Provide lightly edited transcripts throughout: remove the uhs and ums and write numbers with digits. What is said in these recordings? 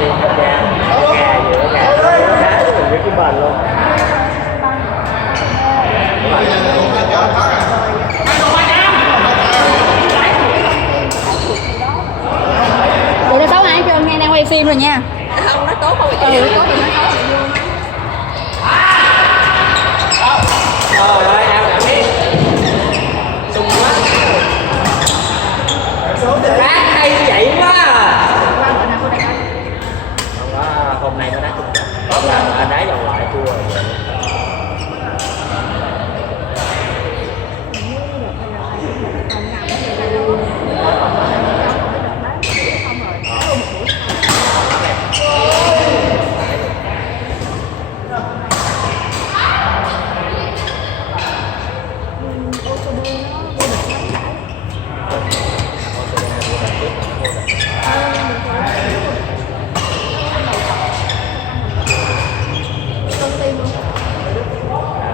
đi tham gia gà đá với cái bền luôn. Vậy là 6-2 cho anh nghe đang quay phim rồi nha. Không, nó tốt không? Tốt thì nó tốt thì vui. Trời ơi, ao cảm biết sung quá. Đá hay như vậy quá à. Không có, hôm nay nó đá chung là đá vòng loại thua rồi.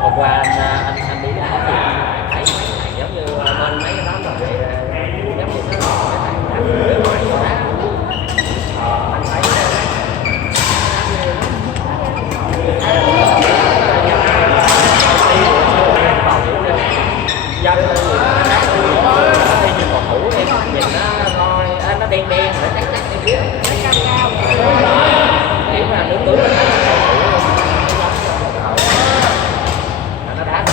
Hôm qua anh đi đá thì thấy giống như bên mấy cái đám rồi giống như nó nước ngoài đá anh thấy dân đá như cầu thủ em nhìn nó thôi nó đen đen nó chắc chắc em biết kiểu là nước tướng nó đá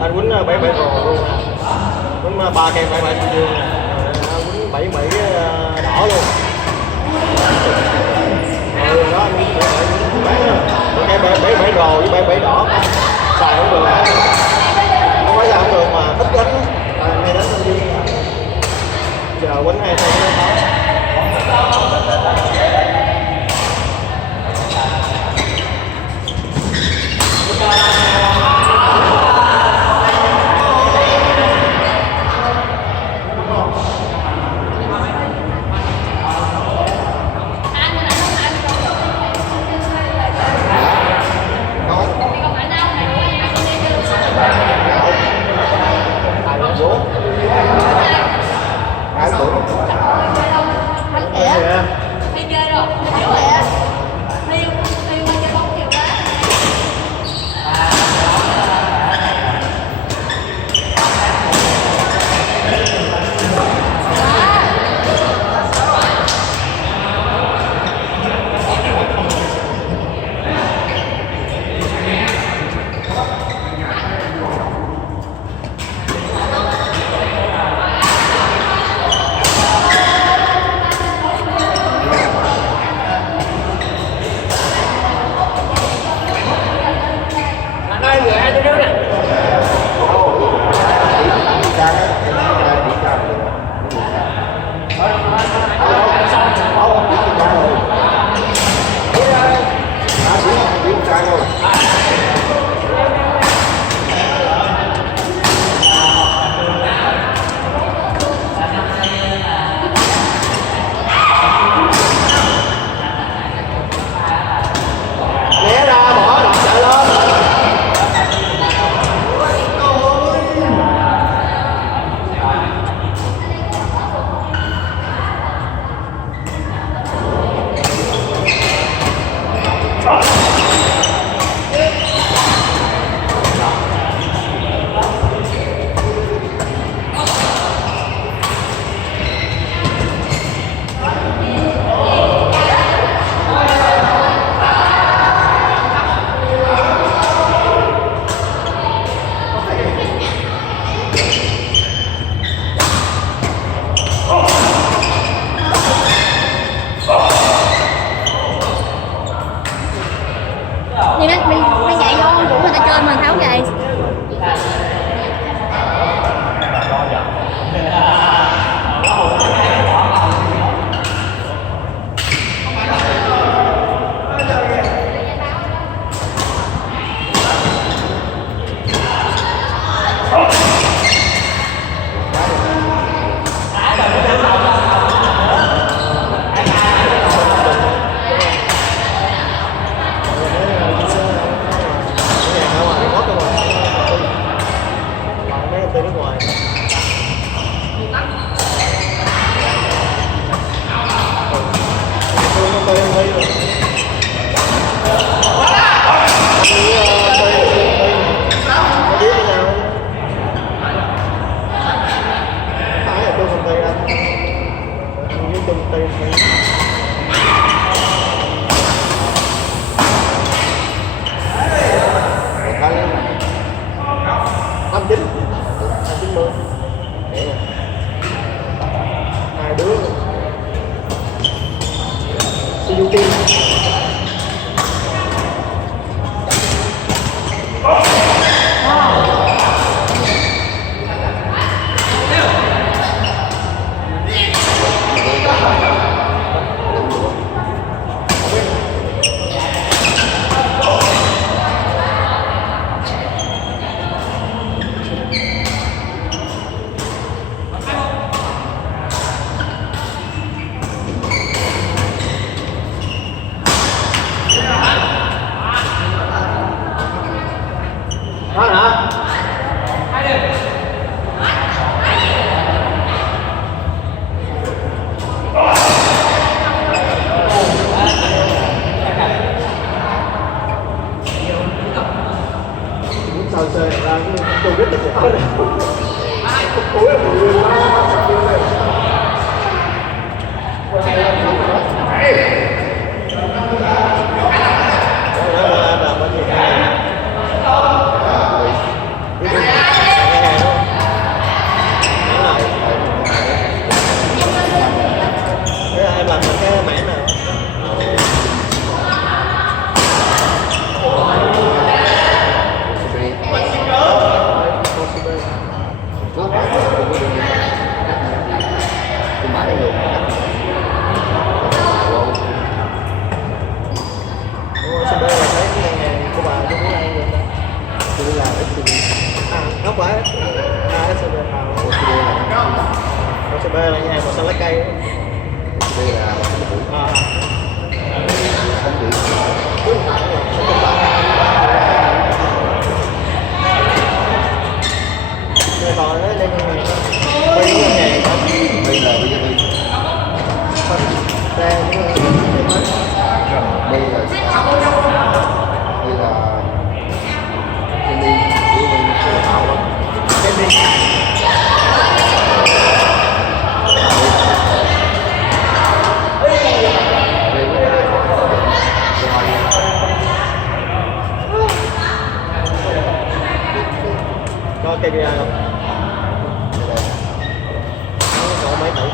anh quýnh 7 7 rồ luôn, quýnh 3 cây 7 7 triệu dương, quýnh 7 7 với bãi bãi đỏ xài không được, không phải là không được mà thích đánh á, hay đánh lên đi giờ quánh hay thôi. Mình chạy vô rủ người ta chơi mà tháo về. Hai đứa Suzuki đây là nhà hàng màu xanh lá cây. đây là À, không bị cứ phải là không có bạn. Đây còn đấy lên ngân hàng. Đây ngân hàng hả? đây là bây giờ đây Đây đây là đây là cái đi của thảo đó. cái đi. Có KPI không? Có mấy tỷ?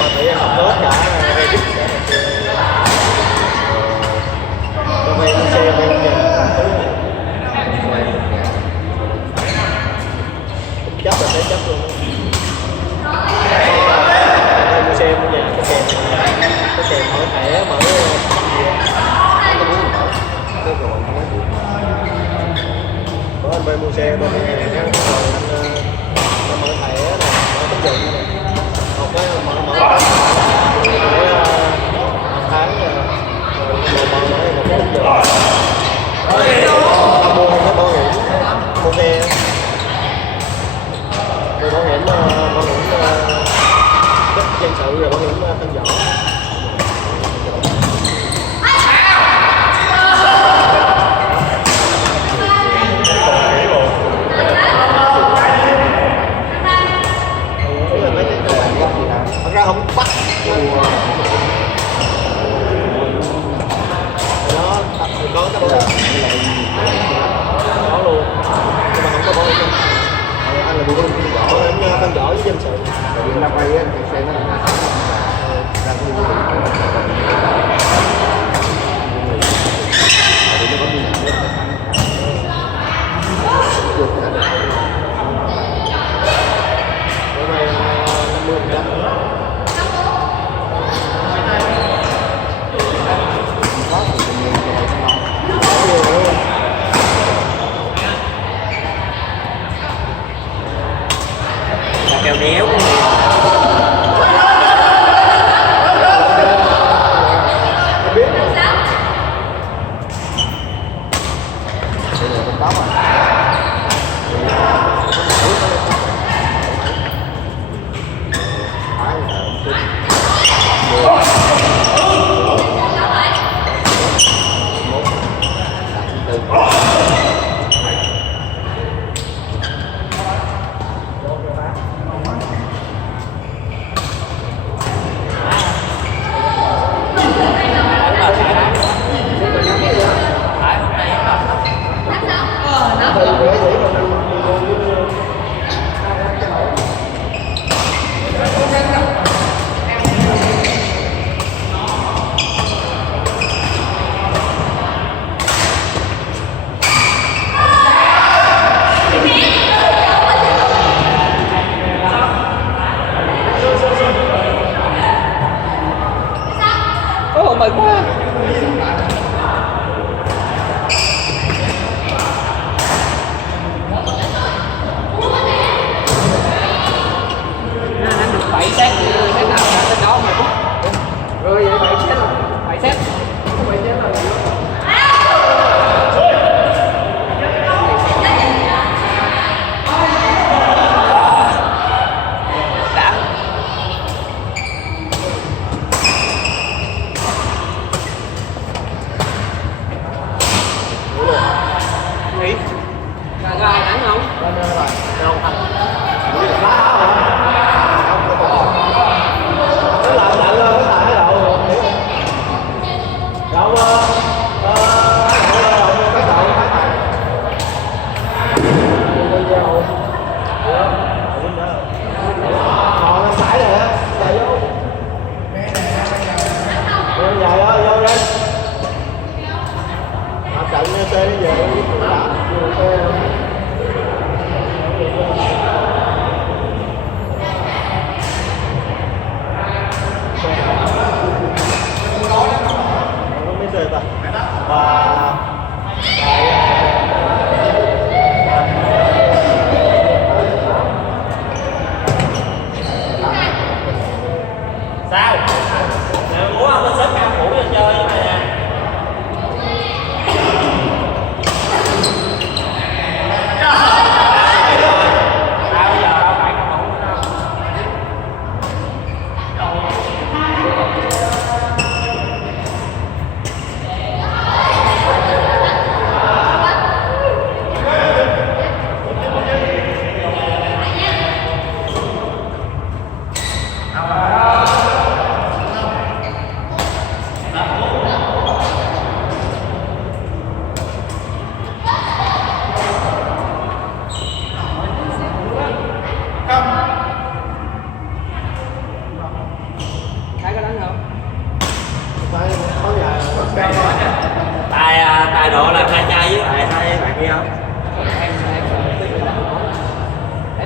Ba tỷ em học hết cả Reddit cả này kia. Cho vay xe vay nhà chấp là sẽ chấp luôn. Vay mua xe mua nhà có kèm mở thẻ mở gì bữa anh vay mua xe bên ngân hàng á, rồi anh mở thẻ này mở tín dụng này một cái mở hàng tháng rồi mở một cái tín dụng mua cái bảo hiểm mua xe mua bảo hiểm chất dân sự rồi bảo hiểm thân võ. Thật ra không bắt đó có cái bảo hiểm có luôn nhưng mà không có bảo hiểm anh là bị bảo hiểm thân võ với dân sự. Tại vì năm nay á cái xe nó đang có nhiều người nó có đi làm được bữa nay 50%. kèo đéo Biết đây là con tóc à. Thái là ông Trinh. Thái hôm nay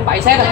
7 set rồi.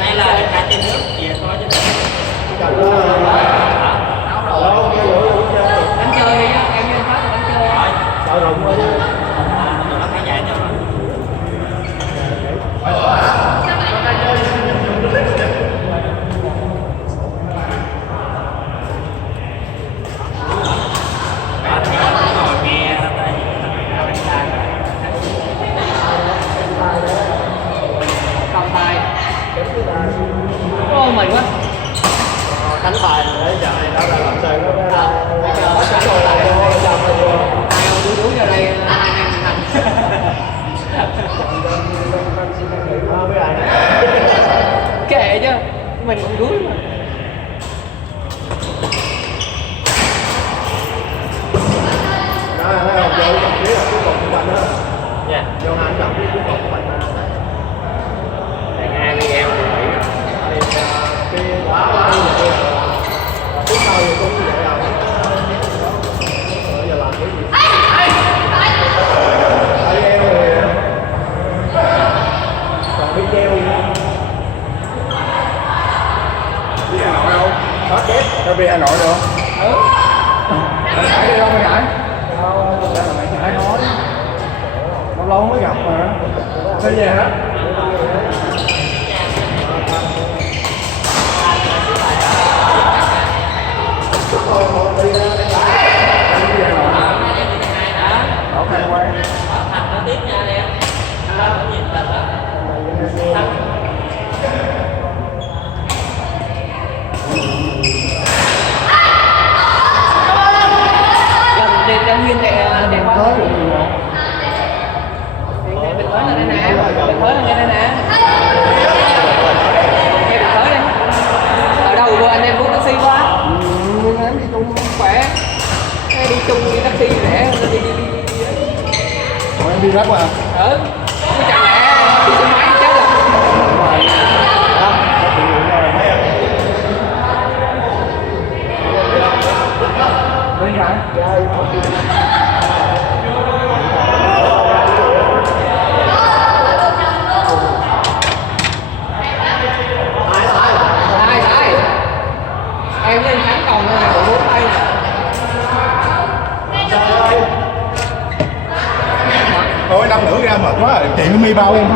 Đây là cả trên nước về thôi chứ. Đánh chơi đi á, em lên phát đánh chơi. Rồi rụng thôi chứ. Nó phải dạy cho rồi. Ô mệt quá. Đánh bài để giờ này đã làm sao nó hết sẵn rồi lại vô làm rồi. Ai ông đú vào đây anh em mình thành. Với ai Kệ chứ, mình cũng đuối mà. thấy không, vô trọng biết là cuối cùng của mình đó. Dạ. Vô hai trọng biết cuối cùng của mình đó. Hai người em thì nghĩ Thì cái quá đi tiếp sau thì cũng như vậy rồi. Giờ làm cái gì? Ở em thì còn biết treo gì đi Hà Nội không? Có chết. Đâu đi Hà Nội được không? Mày Hải đi đâu mày Hải? Đâu, là mày Hải nói. Lâu lâu mới gặp mà. Sao về hả? Đang nguyên đẹp quá. Bình thới là đây nè, bình thới là ngay đây nè. Nghe bình thới đi. Ở đâu vô anh em muốn taxi quá. Em đi chung Khỏe. Đi chung đi taxi rẻ hơn đi. Ủa em đi rất mà. Ừ. Chứ chẳng lẽ đi xe máy chết rồi. Đi hả? Ai? Em với anh Thắng còn còn 4 tay nè. Thôi 5 nữa ra mệt quá rồi, chị nó mi bao em.